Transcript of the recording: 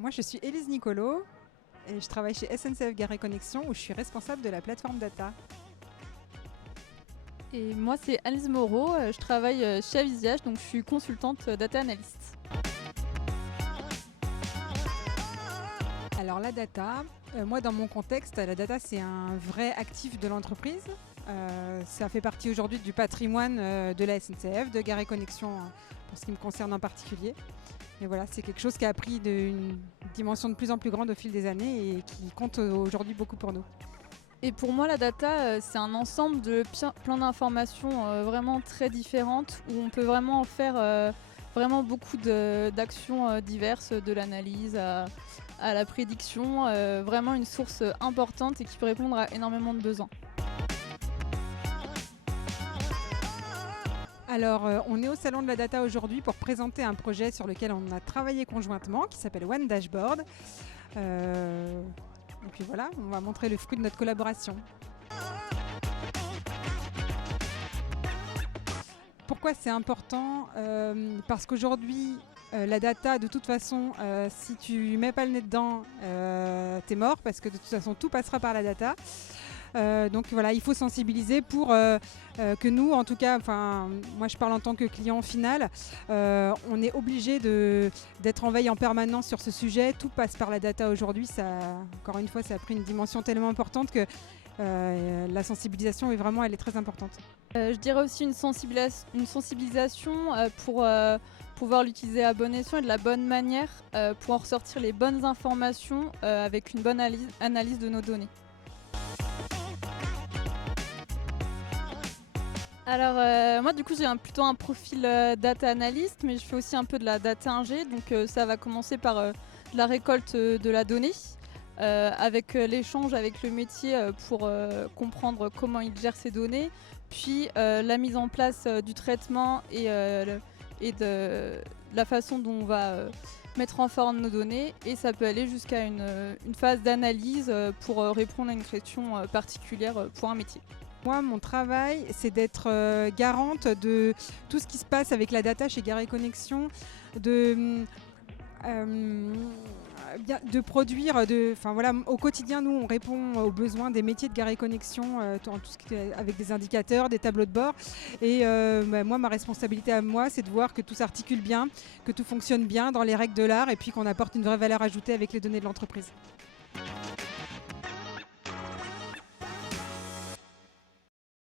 Moi, je suis Élise Nicolo et je travaille chez SNCF Gare et Connexion où je suis responsable de la plateforme data. Et moi, c'est Alice Moreau, je travaille chez Avisiage, donc je suis consultante data analyst. Alors la data, moi dans mon contexte, la data c'est un vrai actif de l'entreprise. Ça fait partie aujourd'hui du patrimoine de la SNCF, de Gare et Connexion pour ce qui me concerne en particulier. Et voilà, c'est quelque chose qui a pris une dimension de plus en plus grande au fil des années et qui compte aujourd'hui beaucoup pour nous. Et pour moi, la data, c'est un ensemble de plein d'informations vraiment très différentes où on peut vraiment faire vraiment beaucoup d'actions diverses, de l'analyse à la prédiction, vraiment une source importante et qui peut répondre à énormément de besoins. Alors, on est au Salon de la Data aujourd'hui pour présenter un projet sur lequel on a travaillé conjointement qui s'appelle One Dashboard. Et puis voilà, on va montrer le fruit de notre collaboration. Pourquoi c'est important ? Parce qu'aujourd'hui, la data, de toute façon, si tu mets pas le nez dedans, t'es mort parce que de toute façon, tout passera par la data. Donc voilà, il faut sensibiliser pour que nous, en tout cas, moi je parle en tant que client final, on est obligé d'être en veille en permanence sur ce sujet. Tout passe par la data aujourd'hui. Encore une fois, ça a pris une dimension tellement importante que la sensibilisation elle est très importante. Je dirais aussi une sensibilisation pour pouvoir l'utiliser à bon escient et de la bonne manière pour en ressortir les bonnes informations avec une bonne analyse de nos données. Alors moi du coup j'ai plutôt un profil data analyst, mais je fais aussi un peu de la data ingé, donc ça va commencer par de la récolte de la donnée, avec l'échange avec le métier pour comprendre comment il gère ces données, puis la mise en place du traitement et de la façon dont on va mettre en forme nos données, et ça peut aller jusqu'à une phase d'analyse pour répondre à une question particulière pour un métier. Moi, mon travail, c'est d'être garante de tout ce qui se passe avec la data chez Gare et Connexion, de produire, au quotidien, nous, on répond aux besoins des métiers de Gare et Connexion, tout ce qui est avec des indicateurs, des tableaux de bord. Et moi, ma responsabilité à moi, c'est de voir que tout s'articule bien, que tout fonctionne bien dans les règles de l'art et puis qu'on apporte une vraie valeur ajoutée avec les données de l'entreprise.